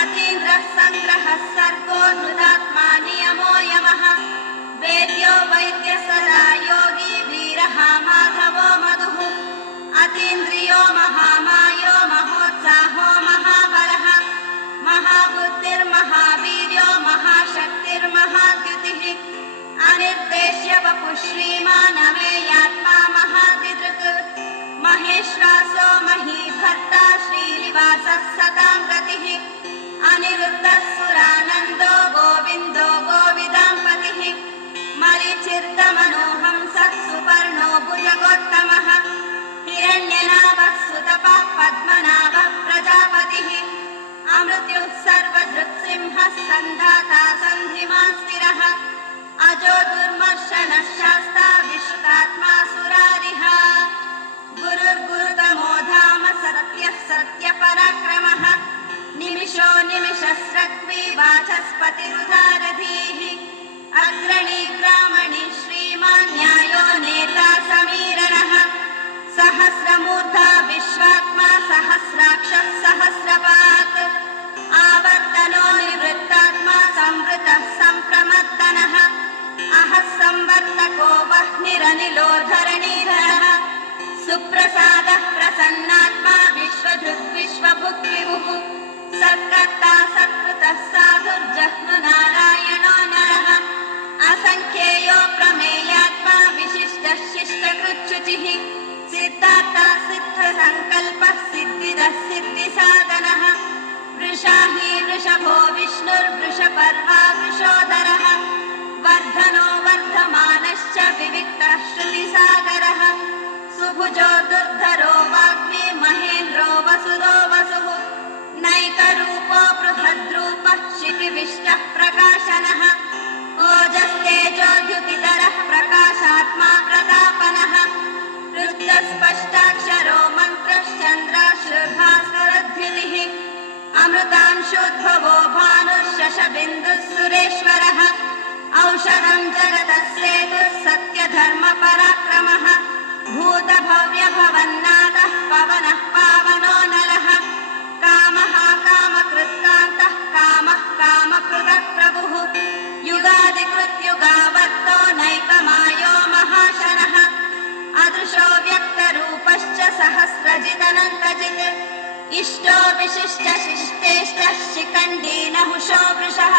अतीन्द्रः सङ्ग्रहः सर्गो धृतात्मा नियमो यमः वेद्यो वैद्यः सदा योगी वीरः माधवो मधुः अतीन्द्रियो महामायो महोत्साहो महाबलः महाबुद्धिर्महावीर्यो महाशक्तिर्महाद्युतिः अनिर्देश्य वपुः श्रीमान् अमेयात्मा महादिदृक् महेश्वासो महीभर्ता श्रीनिवासः सतां गतिः अनिरुद्धः सुरानन्दो गोविन्दो गोविदाम्पतिः मरीचिर्दमनोहंसः सुपर्णो भुजगोत्तमः हिरण्यनाभः सुतपः पद्मनाभः प्रजापतिः अमृत्युः सर्वधृत्सिंहः सन्धाता सन्धिमान् स्थिरः अजो दुर्मर्शनः शास्ता विश्रुतात्मा सुरारिः गुरुर्गुरुतमो धाम सत्यः सत्यपराक्रमः निमिषो निमिषस्रग्वी वाचस्पतिरुधारधीः अग्रणी ग्रामणि श्रीमान् न्यायो नेता समीरणः सहस्रमूर्धा विश्वात्मा सहस्राक्षः सहस्रपात् आवर्तनो निवृत्तात्मा संवृतः सम्प्रमत्तनः अहः संवर्तको वह्निरनिलो धरणीधरः सुप्रसादः प्रसन्नात्मा विश्वधृक् विश्वभुग्विभुः सत्कर्ता सत्कृतः साधुर्जह्नु नारायणो नरः असङ्ख्येयो प्रमेयात्मा विशिष्टः शिष्टकृच्छुचिः सिद्धार्थः सिद्धसङ्कल्पः सिद्धिदः सिद्धिसाधनः वृषाही वृषभो विष्णुर्वृषपर्वा वृषोदरः वर्धनो वर्धमानश्च विविक्तः श्रुतिसागरः सुभुजो दुर्धरो वाग्मी महेन्द्रो वसुदो वसुः नैकरूपो बृहद्रूपः क्षितिविष्टः प्रकाशनः ओजस्तेजोद्युतिधरः प्रकाशात्मा प्रतापनः रुद्रस्पष्टाक्षरो मन्त्रश्चन्द्राश्रुभास्वरद्युतिः अमृतांशोद्भवो भानुः सुरेश्वरः औषधं जगतः सेतुः सत्यधर्मपराक्रमः भूतभव्यभवन्नाथः पवनः पावनो नरः कामः कामकृत्कान्तः कामः कामकृतः प्रभुः युगादिकृत्युगावर्तो नैकमायो महाशनः अदृशो व्यक्तरूपश्च सहस्रजिदनन्तजित् इष्टो विशिष्टशिष्टेष्टः शिखण्डी नहुषो वृषः